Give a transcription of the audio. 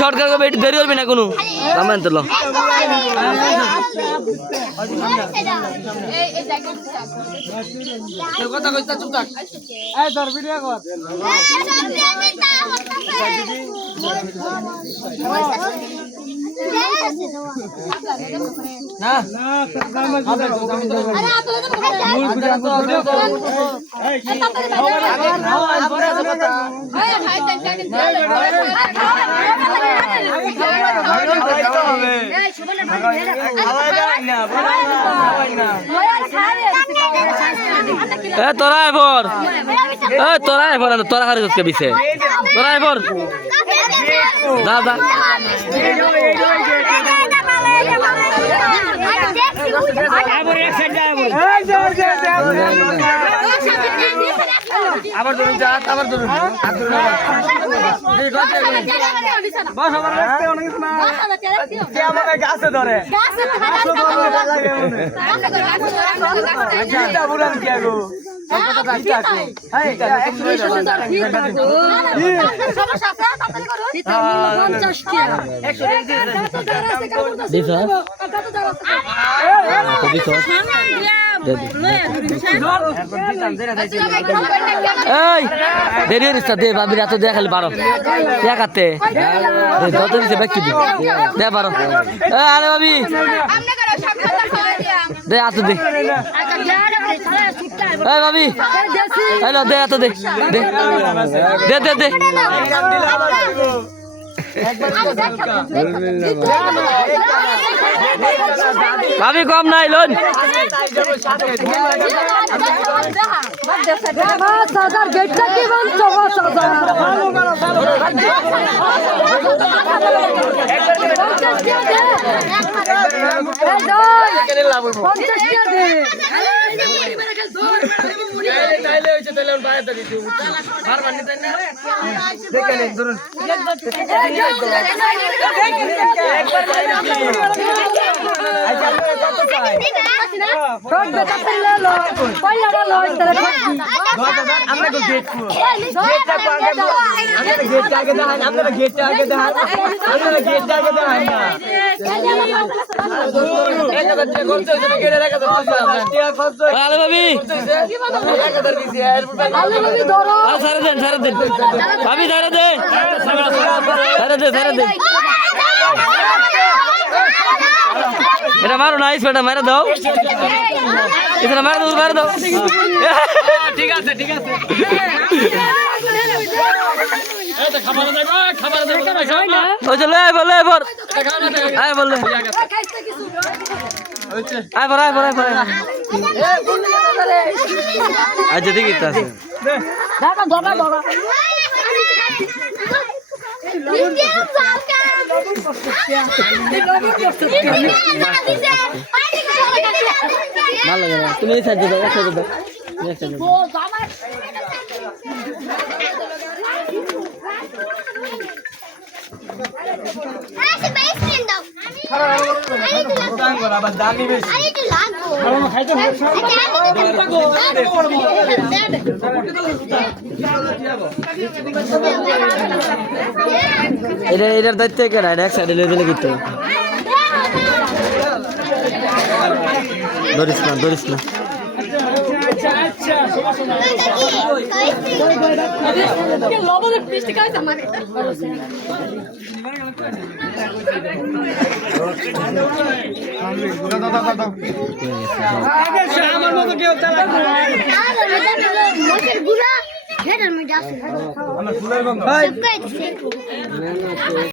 shortcut করবে, একটু দেরি করবি না কোনো দামেন তো কথা কইতা চুপ থাক এই ধর ভিডিও কর না না মূল ভিডিও তোরা এবার তোরা এবার তোরা হারে যাচ্ছে বিছে তোরা এবার দা দা আবার ধরুন যা আবার ধরুন বস আবার রাখতে অনেক না কে আমাকে গাছে ধরে এটা বুড়ান কি আগো দেরি দে ভাবি এত দে খালি 12 দেখাতে যত দিছে ব্যক্তি দে 12 আরে ভাবি দে এত দে এই ভাবি হ্যালো দে এত দে দে দে দে দে ভাবি কম নাই লোন ভাবি ধরে দে এটা মারো না ইসটা মারা দাও এটা মারা দাও ঠিক আছে ওই চলে বলে এবার আয় বললে আচ্ছা ঠিক আছে ভালো লাগে তুমি সাহায্য দাও একসাথে দাও এটার দায়িত্ব কেনা এটা এক সাইডে দিলে কিন্তু ধরিস না আমার মতো কেউ চালাক